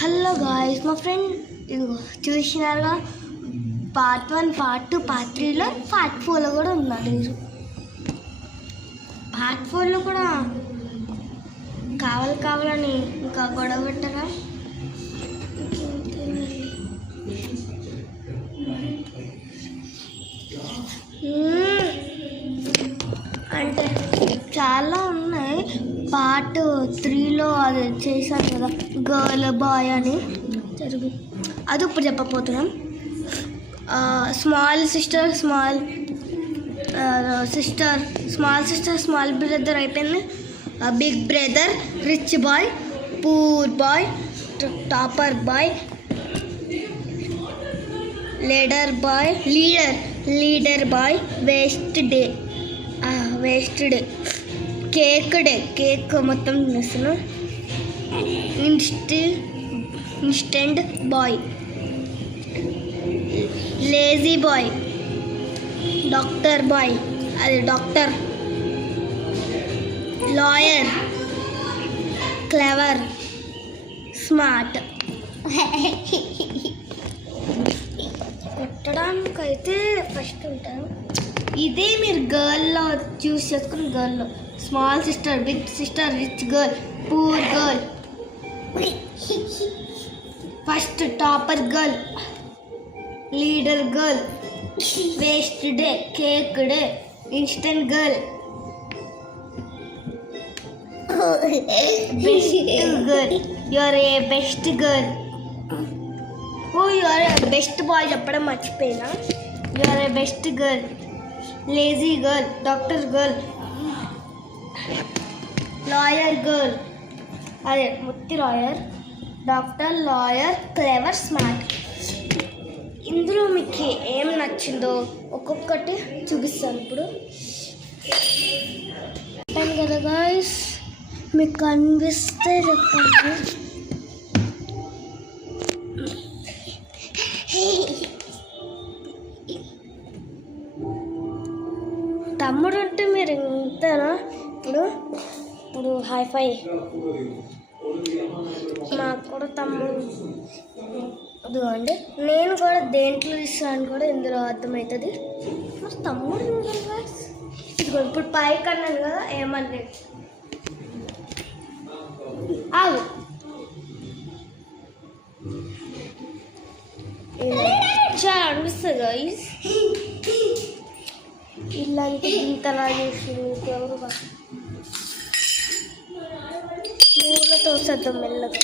Hello guys, మా friend ఇదిగో చూసినారుగా part 1, part 2, part 3లో part 4లో కూడా ఉన్నాడు. మీరు పార్ట్ 4లో కూడా కావాలని ఇంకా గొడవ పెట్టరా? అంటే చాలా ఉన్నాయి. పార్ట్ 3లో అది చేశాను కదా, గర్ల్ బాయ్ అని జరుగు, అది ఇప్పుడు చెప్పబోతున్నాం. స్మాల్ సిస్టర్ స్మాల్ బ్రదర్ అయిపోయింది. Big brother, rich boy, poor boy, topper boy, leader boy, waste day, cake మొత్తం తినేస్తాను. Instant boy, lazy boy, doctor boy, అది డాక్టర్, లాయర్, క్లెవర్, స్మార్ట్. కొట్టడానికైతే ఫస్ట్ ఉంటాను. ఇదే మీరు గర్ల్లో చూస్ చేసుకుని, గర్ల్లో small sister, big sister, rich girl, poor girl, first topper girl, leader girl, waste day, cake day, instant girl, best girl, your a best girl. Your a best boy చెప్పడం మర్చిపోయినా. Your a best girl, lazy girl, doctor girl, lawyer girl, అదే మొత్తి lawyer, doctor, lawyer, clever, smart. ఇందులో మీకు ఏం నచ్చిందో ఒక్కొక్కటి చూపిస్తాను ఇప్పుడు. చెప్పాను కదా గాయ్స్, మీకు కనిపిస్తే చెప్పండి. తమ్ముడు అంటే మీరు ఇంతనా? ఇప్పుడు హైఫై నాకు కూడా తమ్ముడు అదిగోండి. నేను కూడా దేంట్లో ఇస్తాను కూడా ఇందులో అర్థమవుతుంది. మరి తమ్ముడు ఇదిగో ఇప్పుడు పైకి అన్నాను కదా, ఏమన్నా ఆగు. చాలా అనిపిస్తుంది గాయ్స్, ఇలాంటి ఇంతలా చేసి ఎవరు మూలతో వస్తుంది మెల్లగా.